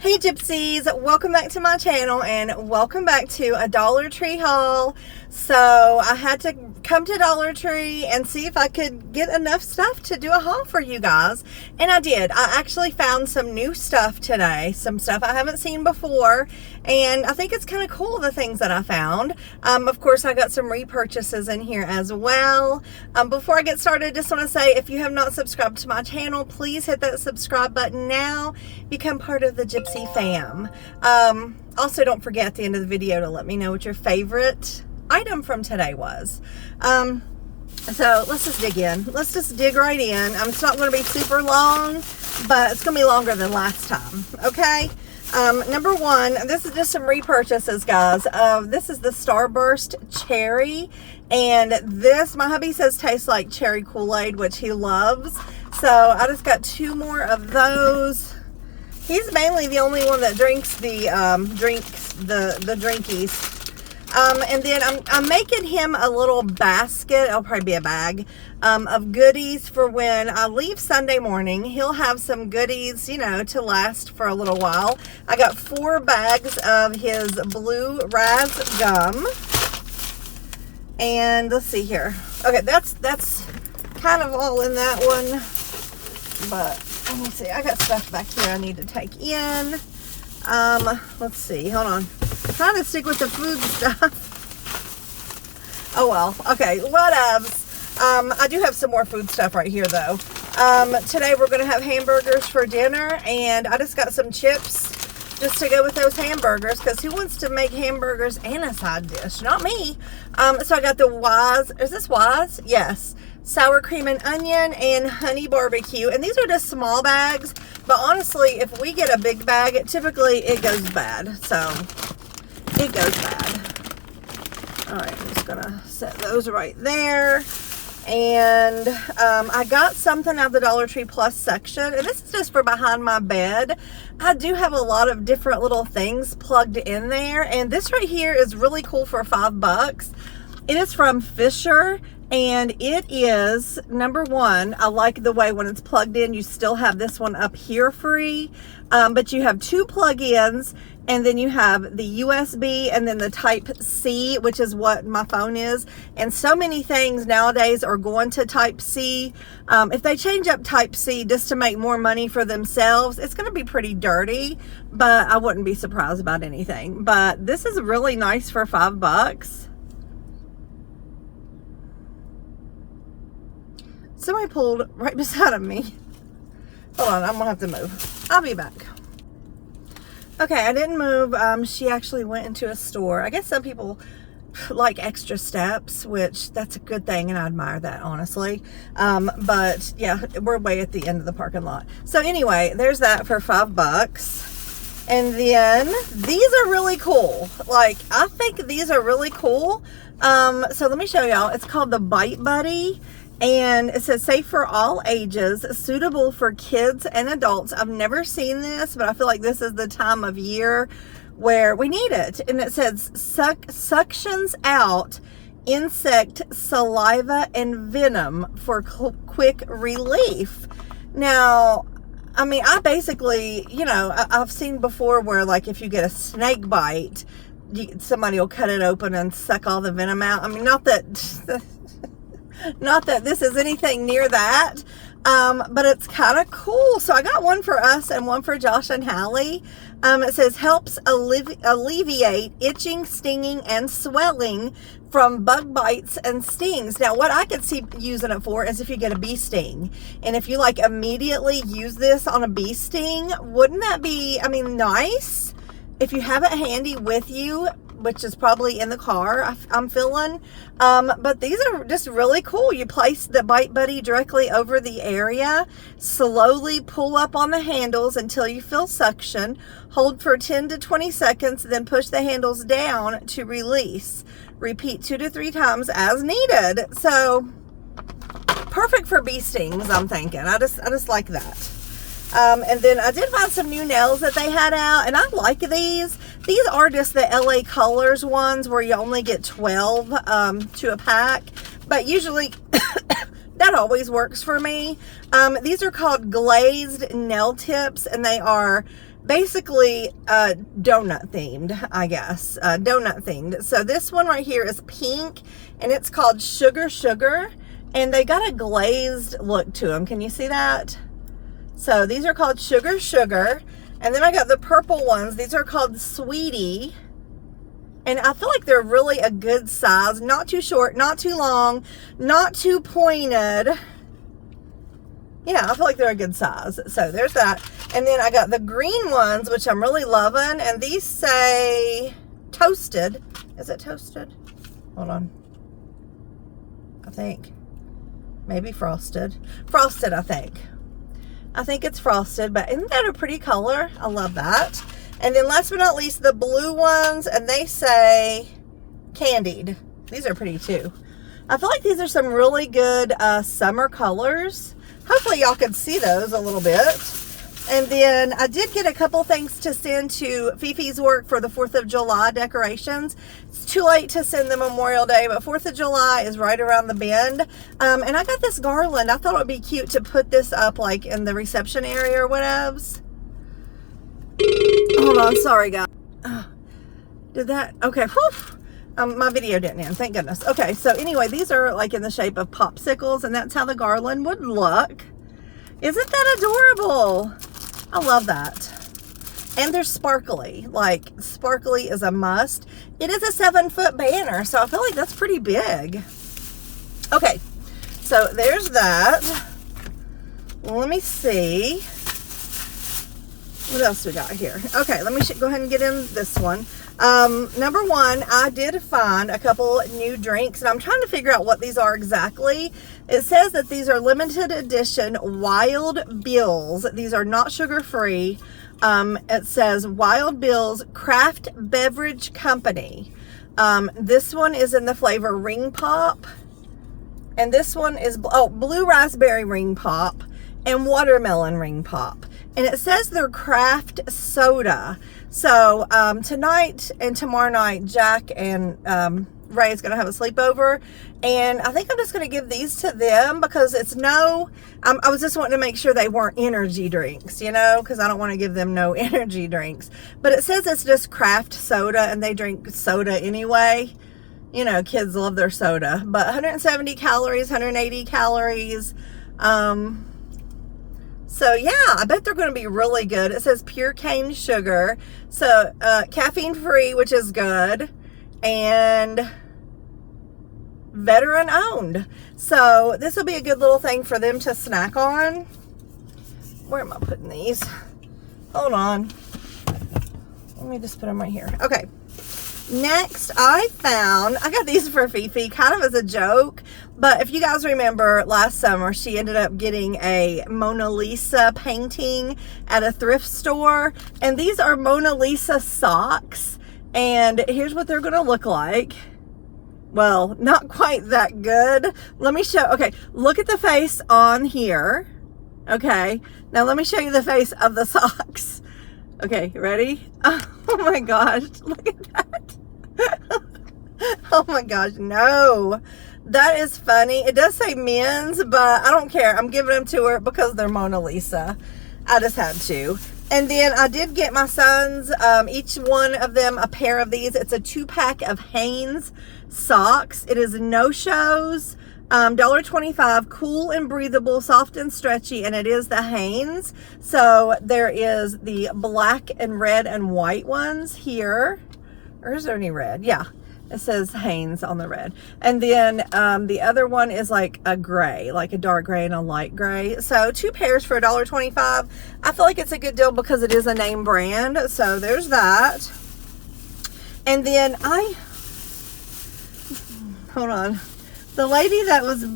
Hey gypsies, welcome back to my channel and welcome back to a Dollar Tree haul. So I had to come to Dollar Tree and see if I could get enough stuff to do a haul for you guys, and I did. I actually found some new stuff today, some stuff I haven't seen before, and I think it's kind of cool, the things that I found. Of course, I got some repurchases in here as well. Before I get started, I just want to say, if you have not subscribed to my channel, please hit that subscribe button now. Become part of the Gypsy fam. Also, don't forget at the end of the video to let me know what your favorite item from today was. So let's just dig in. Let's just dig right in. It's not going to be super long, but it's going to be longer than last time. Okay. Number one, this is just some repurchases, guys. This is the Starburst Cherry, and this, my hubby says, tastes like cherry Kool-Aid, which he loves. So I just got two more of those. He's mainly the only one that drinks the drinkies. And then I'm making him a little basket. It'll probably be a bag of goodies for when I leave Sunday morning. He'll have some goodies, you know, to last for a little while. I got 4 bags of his blue raz gum. And let's see here. Okay, that's kind of all in that one. But let me see. I got stuff back here I need to take in. Let's see. Hold on. I'm trying to stick with the food stuff. Oh well. Okay. Whatevs. I do have some more food stuff right here though. Today we're going to have hamburgers for dinner, and I just got some chips just to go with those hamburgers, because who wants to make hamburgers and a side dish? Not me. So I got the Wise. Is this Wise? Yes. Sour cream and onion and honey barbecue, and these are just small bags, but honestly, if we get a big bag, typically it goes bad. So it goes bad. All right, I'm just gonna set those right there. And I got something out of the Dollar Tree Plus section, and this is just for behind my bed. I do have a lot of different little things plugged in there, and this right here is really cool for $5. It is from Fisher, and it is, number one, I like the way when it's plugged in, you still have this one up here free, but you have 2 plug-ins, and then you have the USB and then the Type-C, which is what my phone is. And so many things nowadays are going to Type-C. If they change up Type-C just to make more money for themselves, it's going to be pretty dirty, but I wouldn't be surprised about anything. But this is really nice for $5. Somebody pulled right beside of me. Hold on, I'm gonna have to move. I'll be back. Okay, I didn't move. She actually went into a store. I guess some people like extra steps, which that's a good thing, and I admire that, honestly. But yeah, we're way at the end of the parking lot. So anyway, there's that for $5. And then these are really cool. Like, I think these are really cool. So let me show y'all. It's called the Bite Buddy. And it says safe for all ages, suitable for kids and adults. I've never seen this, but I feel like this is the time of year where we need it. And it says suctions out insect saliva and venom for quick relief. Now, I mean, I basically, you know, I've seen before where, like, if you get a snake bite, somebody will cut it open and suck all the venom out. I mean, not that this is anything near that, but it's kind of cool. So I got one for us and one for Josh and Hallie. It says helps alleviate itching, stinging, and swelling from bug bites and stings. Now, what I could see using it for is if you get a bee sting, and if you like immediately use this on a bee sting, wouldn't that be, I mean, nice? If you have it handy with you, which is probably in the car, I'm feeling. But these are just really cool. You place the Bite Buddy directly over the area, slowly pull up on the handles until you feel suction, hold for 10 to 20 seconds, then push the handles down to release. Repeat 2 to 3 times as needed. So perfect for bee stings, I'm thinking. I just like that. And then I did find some new nails that they had out, and I like these. These are just the LA Colors ones where you only get 12 to a pack, but usually that always works for me. These are called Glazed nail tips, and they are basically donut themed, I guess. Donut themed. So this one right here is pink, and it's called Sugar Sugar, and they got a glazed look to them. Can you see that? So these are called Sugar Sugar. And then I got the purple ones. These are called Sweetie. And I feel like they're really a good size. Not too short, not too long, not too pointed. Yeah, I feel like they're a good size. So there's that. And then I got the green ones, which I'm really loving. And these say toasted. Is it toasted? Hold on. I think. Maybe frosted. Frosted, I think. I think it's frosted, but isn't that a pretty color? I love that. And then last but not least, the blue ones, and they say candied. These are pretty too. I feel like these are some really good summer colors. Hopefully y'all can see those a little bit. And then I did get a couple things to send to Fifi's work for the 4th of July decorations. It's too late to send them Memorial Day, but 4th of July is right around the bend. And I got this garland. I thought it would be cute to put this up like in the reception area or whatevs. Hold on, sorry guys. Did that? Okay, whew. My video didn't end, thank goodness. Okay, so anyway, these are like in the shape of popsicles, and that's how the garland would look. Isn't that adorable? I love that. And they're sparkly. Like, sparkly is a must. It is a 7-foot banner, so I feel like that's pretty big. Okay, so there's that. Let me see. What else we got here? Okay, let me go ahead and get in this one. Number one, I did find a couple new drinks, and I'm trying to figure out what these are exactly. It says that these are limited edition Wild Bills. These are not sugar-free. It says Wild Bills Craft Beverage Company. This one is in the flavor Ring Pop. And this one is, Blue Raspberry Ring Pop and Watermelon Ring Pop. And it says they're craft soda. So tonight and tomorrow night, Jack and Ray is going to have a sleepover. And I think I'm just going to give these to them because it's I was just wanting to make sure they weren't energy drinks, you know, because I don't want to give them no energy drinks. But it says it's just craft soda, and they drink soda anyway. You know, kids love their soda. But 170 calories, 180 calories. So yeah, I bet they're going to be really good. It says pure cane sugar. So caffeine free, which is good. And veteran owned. So this will be a good little thing for them to snack on. Where am I putting these? Hold on. Let me just put them right here. Okay. Next, I got these for Fifi kind of as a joke, but if you guys remember last summer, she ended up getting a Mona Lisa painting at a thrift store, and these are Mona Lisa socks, and here's what they're going to look like. Well, not quite that good. Let me show, okay, look at the face on here, okay? Now let me show you the face of the socks. Okay, ready? Oh my gosh, look at that. Oh my gosh, no. That is funny. It does say men's, but I don't care. I'm giving them to her because they're Mona Lisa. I just had to. And then I did get my sons, each one of them, a pair of these. It's a 2-pack of Hanes socks. It is no-shows, $1.25, cool and breathable, soft and stretchy, and it is the Hanes. So there is the black and red and white ones here. Or is there any red? Yeah, it says Hanes on the red. And then the other one is like a gray, like a dark gray and a light gray. So 2 pairs for $1.25. I feel like it's a good deal because it is a name brand. So there's that. And then hold on. The lady that was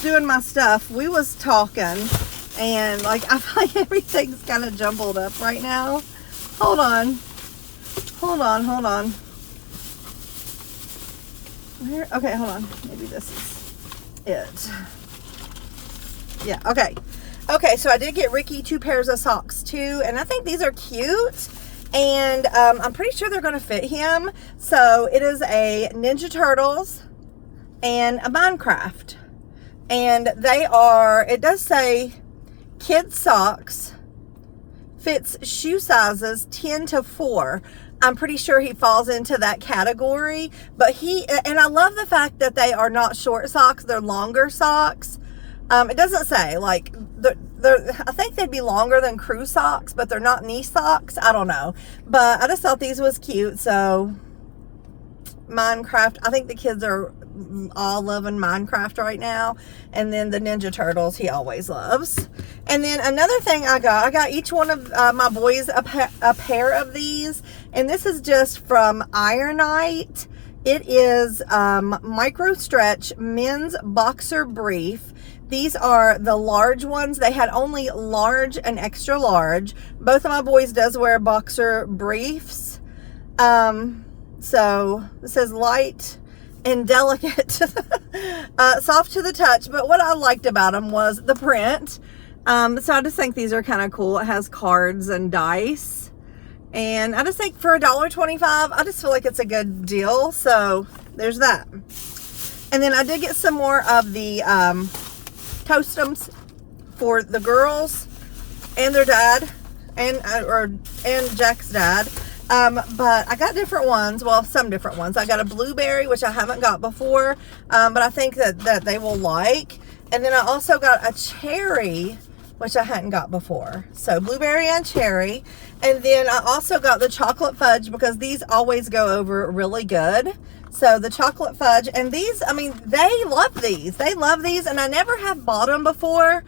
doing my stuff, we was talking, and like I feel like everything's kind of jumbled up right now. Hold on. Hold on. Where? Okay, hold on. Maybe this is it. Yeah, okay. Okay, so I did get Ricky 2 pairs of socks too, and I think these are cute. And I'm pretty sure they're going to fit him. So it is a Ninja Turtles and a Minecraft. And they are, it does say kid socks, fits shoe sizes 10 to 4. I'm pretty sure he falls into that category, but and I love the fact that they are not short socks, they're longer socks. It doesn't say, like, I think they'd be longer than crew socks, but they're not knee socks. I don't know, but I just thought these was cute. So Minecraft, I think the kids are all loving Minecraft right now. And then the Ninja Turtles, he always loves. And then another thing I got each one of my boys a pair of these, and this is just from Ironite. It is micro stretch men's boxer brief. These are the large ones. They had only large and extra large. Both of my boys does wear boxer briefs. So it says light and delicate, soft to the touch. But what I liked about them was the print. So I just think these are kind of cool. It has cards and dice. And I just think for $1.25, I just feel like it's a good deal. So there's that. And then I did get some more of the Totems for the girls and their dad and Jack's dad. But I got different ones. Well, some different ones. I got a blueberry, which I haven't got before, but I think that they will like. And then I also got a cherry, which I hadn't got before. So blueberry and cherry. And then I also got the chocolate fudge, because these always go over really good. So the chocolate fudge, and these, I mean, they love these. They love these, and I never have bought them before,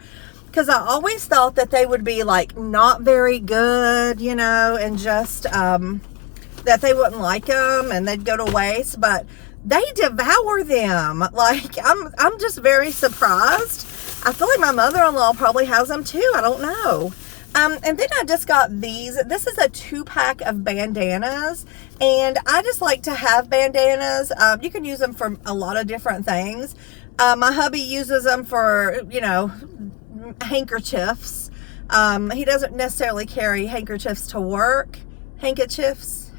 because I always thought that they would be like not very good, you know, and just that they wouldn't like them and they'd go to waste, but they devour them. Like, I'm just very surprised. I feel like my mother-in-law probably has them too. I don't know. And then I just got these. This is a 2-pack of bandanas, and I just like to have bandanas. You can use them for a lot of different things. My hubby uses them for, you know, handkerchiefs. He doesn't necessarily carry handkerchiefs to work. Handkerchiefs,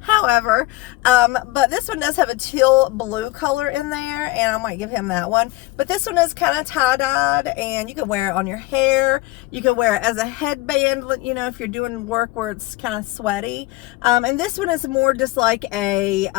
however, but this one does have a teal blue color in there, and I might give him that one. But this one is kind of tie-dyed, and you can wear it on your hair. You can wear it as a headband, you know, if you're doing work where it's kind of sweaty. And this one is more just like a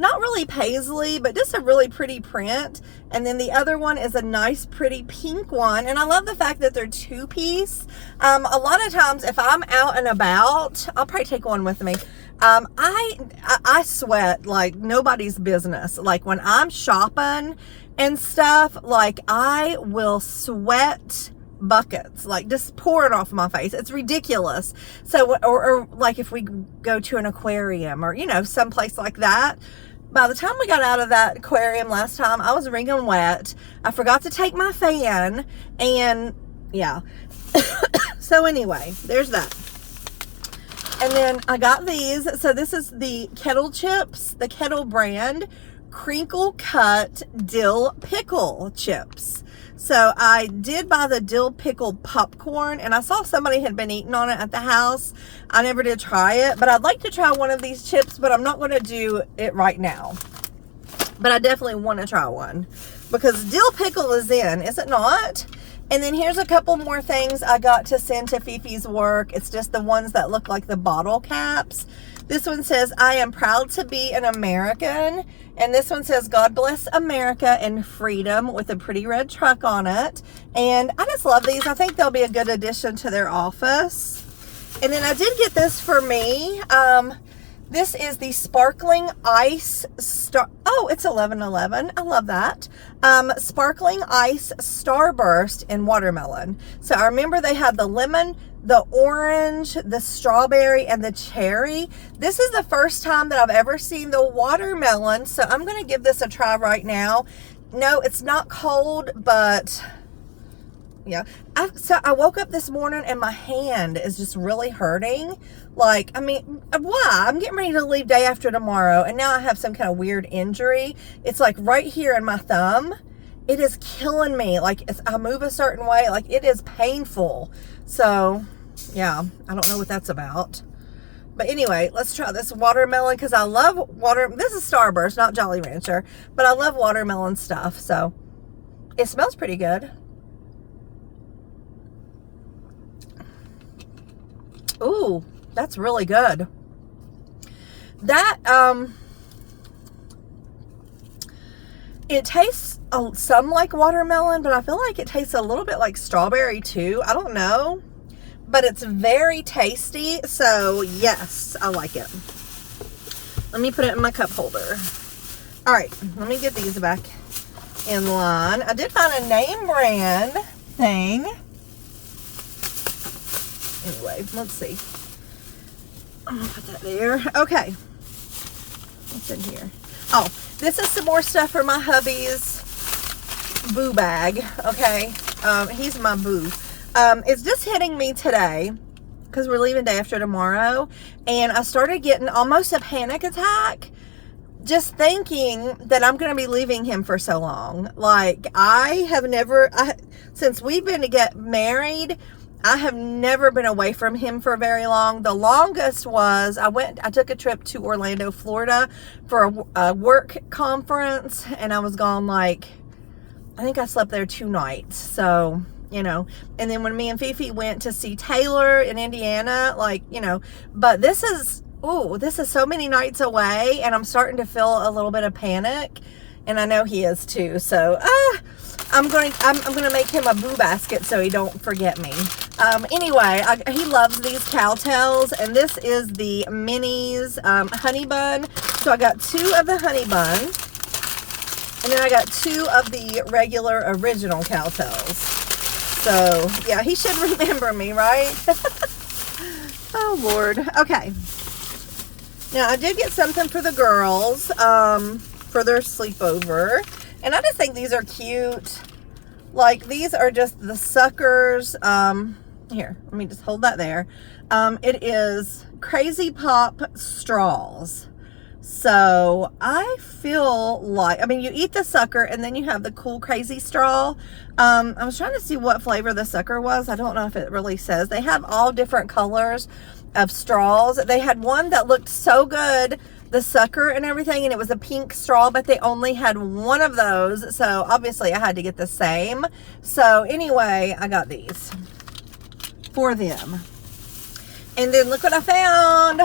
not really paisley, but just a really pretty print. And then the other one is a nice pretty pink one, and I love the fact that they're 2-piece. A lot of times if I'm out and about, I'll probably take one with me. I sweat like nobody's business. Like when I'm shopping and stuff, like I will sweat buckets, like just pouring off my face. It's ridiculous. So or like if we go to an aquarium or, you know, someplace like that, by the time we got out of that aquarium last time, I was wringing wet. I forgot to take my fan, and yeah. So anyway, there's that. And then I got these. So this is the Kettle Chips, the Kettle brand, crinkle cut dill pickle chips. So I did buy the dill pickle popcorn, and I saw somebody had been eating on it at the house. I never did try it, but I'd like to try one of these chips, but I'm not going to do it right now. But I definitely want to try one, because dill pickle is in, is it not? And then here's a couple more things I got to send to Fifi's work. It's just the ones that look like the bottle caps. This one says, I am proud to be an American. And this one says, God bless America and freedom, with a pretty red truck on it. And I just love these. I think they'll be a good addition to their office. And then I did get this for me. This is the Sparkling Ice Oh, it's 11/11. I love that. Sparkling Ice Starburst in watermelon. So I remember they had the lemon, the orange, the strawberry, and the cherry. This is the first time that I've ever seen the watermelon, so I'm going to give this a try right now. No, it's not cold, but yeah. So I woke up this morning and my hand is just really hurting. Like, I mean, why? I'm getting ready to leave day after tomorrow, and now I have some kind of weird injury. It's like right here in my thumb. It is killing me. Like, I move a certain way, like it is painful. So yeah, I don't know what that's about. But anyway, let's try this watermelon, because I love this is Starburst, not Jolly Rancher, but I love watermelon stuff. So it smells pretty good. Ooh, that's really good. That, it tastes some like watermelon, but I feel like it tastes a little bit like strawberry too. I don't know, but it's very tasty. So yes, I like it. Let me put it in my cup holder. All right, let me get these back in line. I did find a name brand thing. Anyway, let's see. I'm gonna put that there. Okay. What's in here? Oh, this is some more stuff for my hubby's boo bag. Okay. He's my boo. It's just hitting me today because we're leaving day after tomorrow. And I started getting almost a panic attack just thinking that I'm going to be leaving him for so long. Like, since we've been to get married, I have never been away from him for very long. The longest was I took a trip to Orlando, Florida for a work conference, and I was gone like, I think I slept there 2 nights. So, you know, and then when me and Fifi went to see Taylor in Indiana, like, you know, but this is so many nights away, and I'm starting to feel a little bit of panic, and I know he is too. So, I'm gonna make him a boo basket so he don't forget me. Anyway, he loves these cowtails, and this is the minis honey bun. So I got 2 of the honey bun, and then I got 2 of the regular original cowtails. So yeah, he should remember me, right? Oh Lord. Okay. Now I did get something for the girls for their sleepover. And I just think these are cute. Like, these are just the suckers. Here, let me just hold that there. It is Crazy Pop straws. So, I feel like, I mean, you eat the sucker and then you have the cool crazy straw. I was trying to see what flavor the sucker was. I don't know if it really says. They have all different colors of straws. They had one that looked so good, the sucker and everything, and it was a pink straw, but they only had 1 of those, so obviously I had to get the same. So anyway, I got these for them. And then look what I found,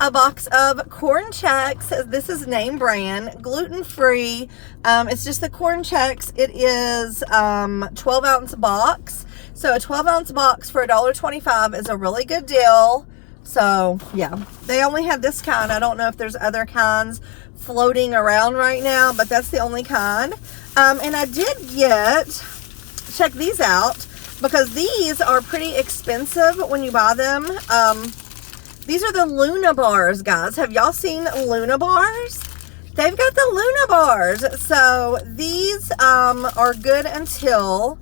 a box of corn checks. This is name brand, gluten-free. It's just the corn checks. It is 12-ounce box, so a 12-ounce box for $1.25 is a really good deal. So yeah, they only had this kind. I don't know if there's other kinds floating around right now, but that's the only kind. And I did check these out, because these are pretty expensive when you buy them. These are the Luna bars, guys. Have y'all seen Luna bars? They've got the Luna bars. So these are good until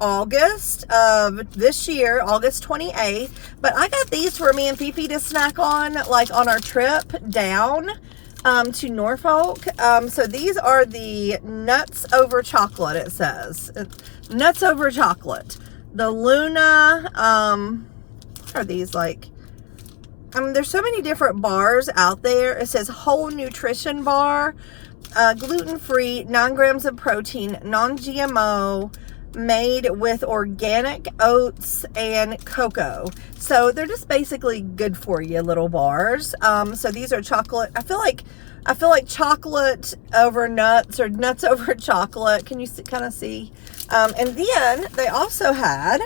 August of this year, August 28th. But I got these for me and Fifi to snack on, like on our trip down to Norfolk. So these are the nuts over chocolate, it says. Nuts over chocolate. The Luna, are these like, there's so many different bars out there. It says whole nutrition bar, gluten-free, 9 grams of protein, non-GMO, made with organic oats and cocoa. So they're just basically good for you little bars. So these are chocolate. I feel like chocolate over nuts, or nuts over chocolate. Can you kind of see? And then they also had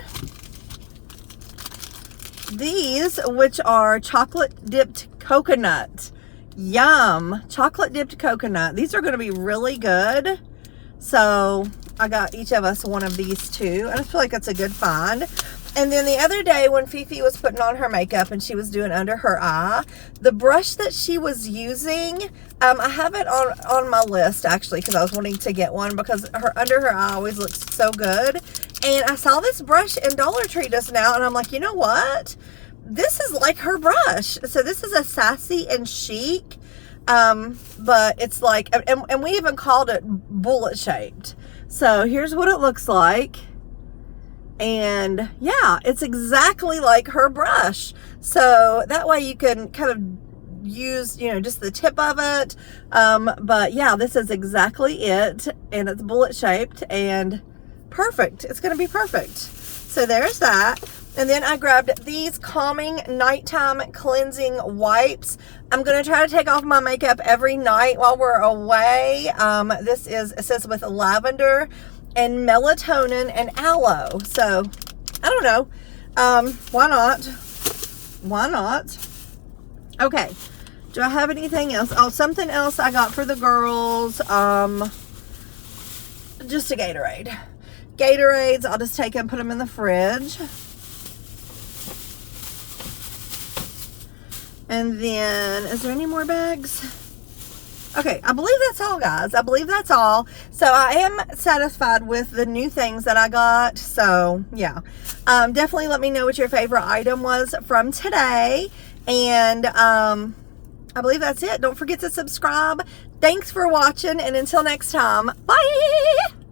these, which are chocolate dipped coconut. Yum. Chocolate dipped coconut. These are going to be really good. So I got each of us one of these too. I just feel like that's a good find. And then the other day when Fifi was putting on her makeup and she was doing under her eye, the brush that she was using, I have it on my list actually, because I was wanting to get one, because under her eye always looks so good. And I saw this brush in Dollar Tree just now, and I'm like, you know what? This is like her brush. So this is a Sassy and Chic, but it's like, and we even called it bullet shaped. So here's what it looks like. And yeah, it's exactly like her brush. So that way you can kind of use, you know, just the tip of it. But yeah, this is exactly it. And it's bullet shaped and perfect. It's going to be perfect. So there's that. And then I grabbed these calming nighttime cleansing wipes. I'm going to try to take off my makeup every night while we're away. It says with lavender and melatonin and aloe. So, I don't know. Why not? Why not? Okay. Do I have anything else? Oh, something else I got for the girls. Just a Gatorade. Gatorades, I'll just take and put them in the fridge. And then, is there any more bags? Okay, I believe that's all, guys. I believe that's all. So I am satisfied with the new things that I got. So, yeah. Definitely let me know what your favorite item was from today. And I believe that's it. Don't forget to subscribe. Thanks for watching. And until next time, bye!